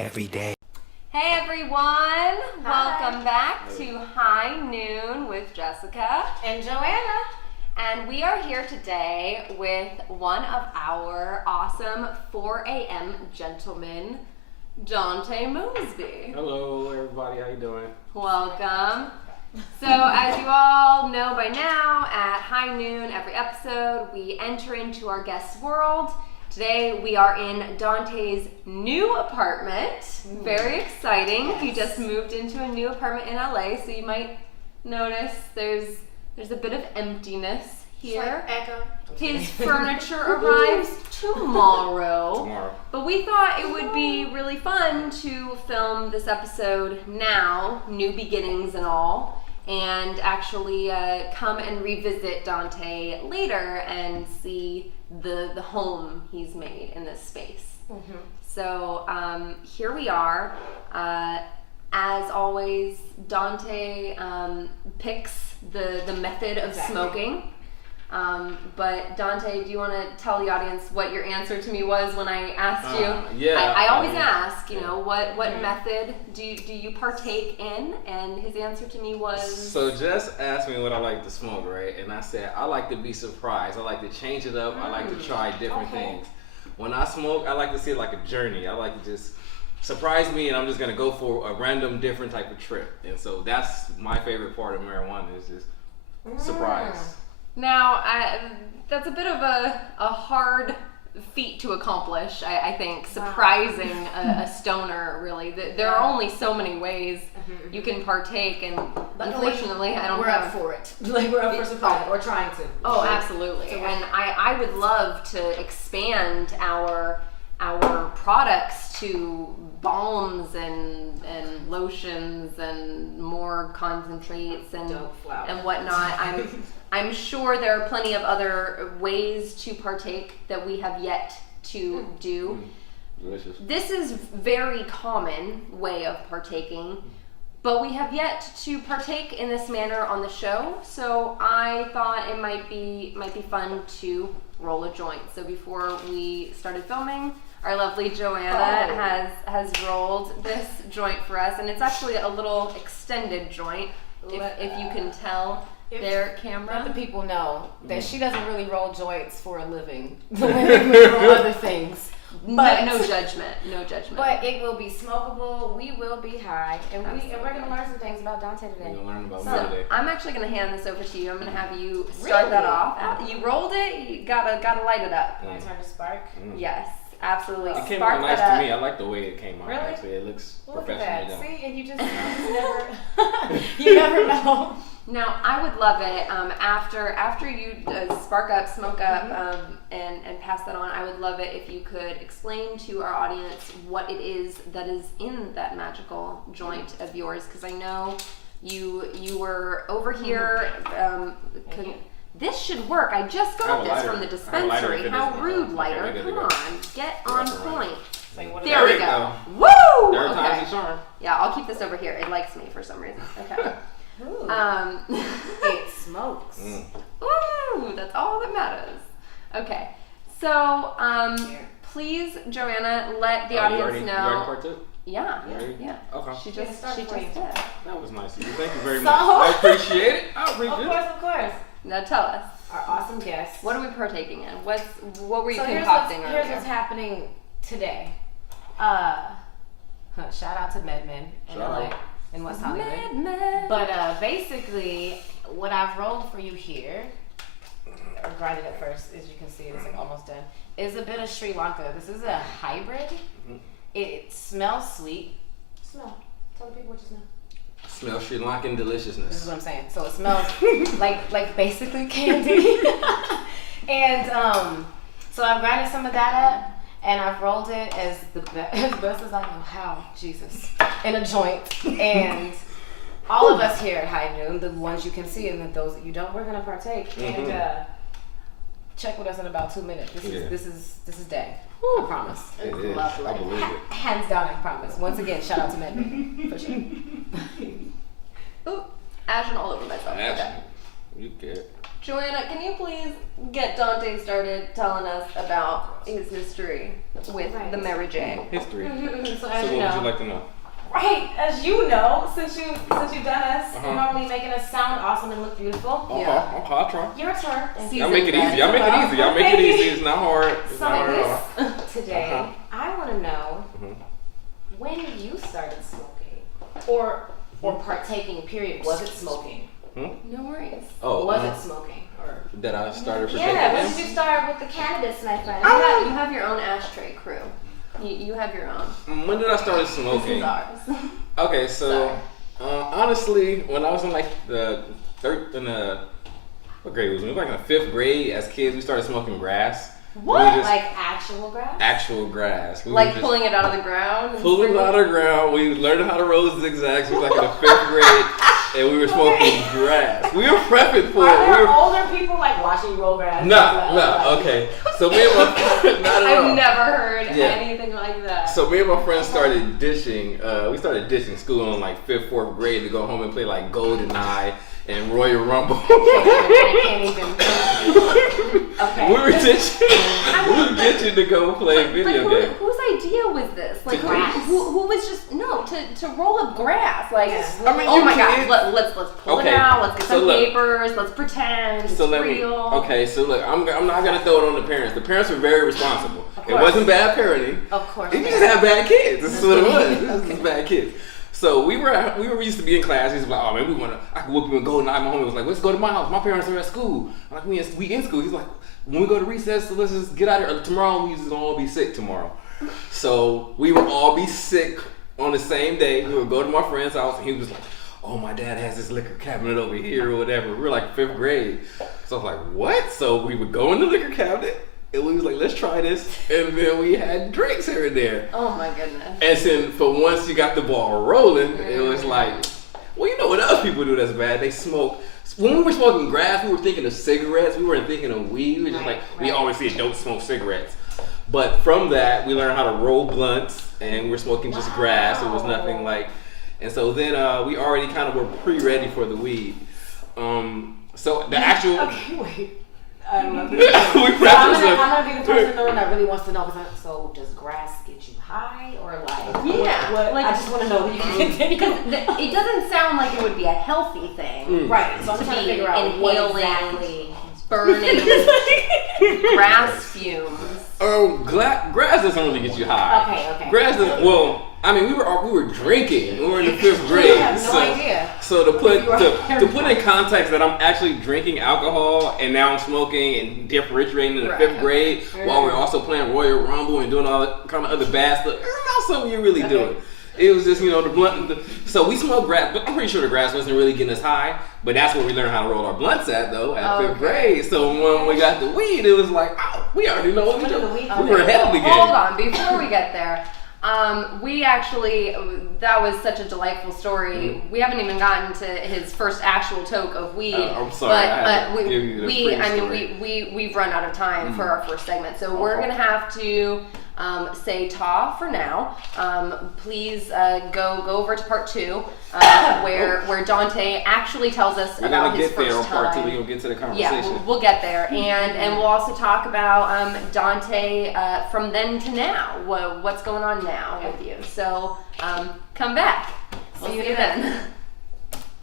every day. Hey everyone! Welcome back to High Noon with Jessica and Joanna. And we are here today with one of our awesome 4 a.m. gentlemen, Dontae Mosbey. Hello everybody, how you doing? Welcome. So as you all know by now, at High Noon every episode, we enter into our guest's world. Today we are in Dontae's new apartment. Very exciting. Yes. He just moved into a new apartment in LA, so you might notice there's a bit of emptiness here. Like echo. His furniture arrives tomorrow. Tomorrow. But we thought it would be really fun to film this episode now, new beginnings and all, and actually come and revisit Dontae later and see the home he's made in this space. Mm-hmm. So here we are. As always, Dontae picks the method of smoking. But Dontae, do you want to tell the audience what your answer to me was when I asked you? Yeah. I always ask, what method do you partake in? And his answer to me was... So Jess asked me what I like to smoke, right? And I said, I like to be surprised. I like to change it up. I like to try different things. When I smoke, I like to see it like a journey. I like to just surprise me, and I'm just going to go for a random different type of trip. And so that's my favorite part of marijuana is just surprise. Now, that's a bit of a hard feat to accomplish, I think, surprising a stoner, really. There are only so many ways you can partake, and unfortunately, I don't We're up for it. Like, we're up for surprise, or trying to. Oh, absolutely. And I would love to expand our products to balms and lotions and more concentrates and whatnot. I'm sure there are plenty of other ways to partake that we have yet to do. Delicious. This is very common way of partaking, but we have yet to partake in this manner on the show. So I thought it might be fun to roll a joint. So before we started filming, our lovely Joanna has rolled this joint for us, and it's actually a little extended joint, if you can tell. Their camera. Let the people know that she doesn't really roll joints for a living. The way we roll other things. But no judgment. No judgment. But it will be smokable. We will be high, and we're gonna learn some things about Dontae today. We're gonna learn about me today. I'm actually gonna hand this over to you. I'm gonna have you start that off. You rolled it. You gotta light it up. My turn to spark. Yes. Absolutely. It came out nice to me. I like the way it came out. Really? Actually, it looks Look professional. at that. See, and you never, you never know. Now, I would love it after you spark up, smoke up, and pass that on. I would love it if you could explain to our audience what it is that is in that magical joint of yours, because I know you were over here. This should work. I just got this from the dispensary. How rude, lighter. Come on, get on point. There we go. Woo! Third time's a charm. Yeah, I'll keep this over here. It likes me for some reason. Okay. It smokes. Ooh, that's all that matters. Okay. So, please, Joanna, let the audience know. You already partook? Yeah. Yeah. Okay. She just did. That was nice of you. Thank you very much. I appreciate it. I'll read it. Of course. Now tell us. Our awesome guest. What are we partaking in? What were you concocting Here's what's happening today. Shout out to MedMen in LA in West Hollywood. MedMen. But basically, what I've rolled for you here, or grinded it first, as you can see, it's like almost done, is a bit of Sri Lanka. This is a hybrid. It smells sweet. Tell the people what you smell. Smells Sri Lankan deliciousness. This is what I'm saying. So it smells like basically candy. And so I've grinded some of that up, and I've rolled it as best as I know how, Jesus, in a joint. And all of us here at High Noon, the ones you can see and those that you don't, we're gonna partake. And check with us in about 2 minutes. This is day. I promise. It is. Lovely. I believe it. Hands down, I promise. Once again, shout out to MedMen for sure. Ooh, ashing all over myself. Ashing. You good. Joanna, can you please get Dontae started telling us about his history with the Mary J? History. So So as what you would know, you like to know? right, as you know, since you've done us, normally making us sound awesome and look beautiful. Yeah. Okay, I'll try. Your turn. Y'all make it easy. Y'all make it easy. Y'all make it easy. It's not hard. It's So not hard at all. today, I want to know when you started smoking, or partaking. Period. Was it smoking? No worries. Oh, Was it smoking? Or that I started for yeah. When taking did you start with the cannabis, my friend? You have your own ashtray crew. You have your own. When did I start This smoking? is ours. Okay, so honestly, when I was in like the what grade was it? We were like in the 5th grade. As kids, we started smoking grass. What? We just- Like actual grass? actual grass. We Like were just pulling it out of the ground? and pulling it spraying out of the ground. We learned how to roll zigzags. We was like in the 5th grade, and we were smoking grass. We were prepping for Are it. We there were, older people like watching you roll grass? no, okay. So me and my not at all. I've never heard Yeah. anything like that. So me and my friends started dishing. We started dishing school in like 5th, 4th grade to go home and play like GoldenEye and Royal Rumble. I can't even. Okay. We were ditching to go play video games. Whose idea was this? Like grass. who was just to roll up grass? Like Yeah. I mean, oh you my kids- god, let's pull Okay, it out. Let's get so some look. papers. Let's pretend it's So let me. real. Okay, so look, I'm not gonna throw it on the parents. The parents were very responsible. It course. wasn't bad parenting. Of course. You just have bad kids. This is what it was. This is bad kids. So we used to be in class. He's like, oh man, I can whoop you and go. And my homie was like, let's go to my house. My parents are at school. I'm like, we in school. He's like, when we go to recess, so let's just get out of here. Tomorrow we just gonna all be sick tomorrow. So we would all be sick on the same day. We would go to my friend's house, and he was like, oh, my dad has this liquor cabinet over here or whatever. We were like 5th grade. So I was like, what? So we would go in the liquor cabinet, and we was like, let's try this. And then we had drinks here and there. Oh my goodness. And then for once you got the ball rolling, it was like, well, you know what other people do that's bad? They smoke. When we were smoking grass, we were thinking of cigarettes. We weren't thinking of weed. We were just we always see adults smoke cigarettes. But from that, we learned how to roll blunts, and we were smoking just grass. It was nothing like, and so then we already kind of were pre-ready for the weed. So the actual. Okay, wait. I love this. We So I'm practiced gonna be the person though that really wants to know. So does grass get you high or like? Yeah, What, like- I just want to know. You can continue. Because it doesn't sound like it would be a healthy thing. Right. So I'm To trying to be figure out what inhaling exactly. burning grass fumes. Grass doesn't really get you high. Okay. Grass doesn't. Well, I mean, we were drinking. We were in the 5th grade. I have no idea. So to put in context that I'm actually drinking alcohol and now I'm smoking and differentiating in the 5th grade while we're also playing Royal Rumble and doing all that kind of other bad stuff. It's not something you're really doing. It was just, the blunt. So we smoked grass, but I'm pretty sure the grass wasn't really getting us high. But that's where we learned how to roll our blunts at, though, at 5th grade. So when we got the weed, it was like, oh, we already know what we do. We were ahead of the game. Hold on, before we get there, we actually, that was such a delightful story. We haven't even gotten to his first actual toke of weed. I'm sorry, I had but to give you the free story. we've run out of time for our first segment, so we're gonna have to say ta for now. Please go over to part 2, where Dontae actually tells us We're about gonna his get there first on part 2. time. We're gonna get to the conversation. Yeah, we'll get there, and we'll also talk about Dontae from then to now. What's going on now with you? So come back. We'll see you then.